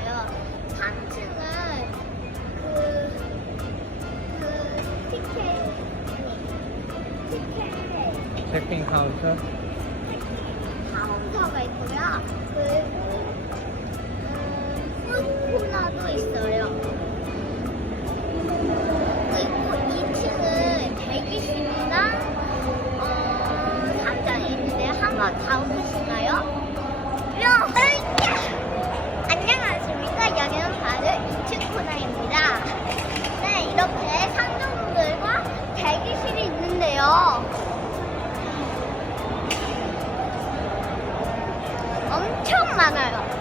있어요. 3층은 그, 그, 티켓, 티켓, 체크인 카운터? 카운터가 있고요. 그리고, 음, 코너도 있어요. 그리고 2층은 대기실이랑, 어, 담장이 있는데, 한번 다 오시면 太难个了。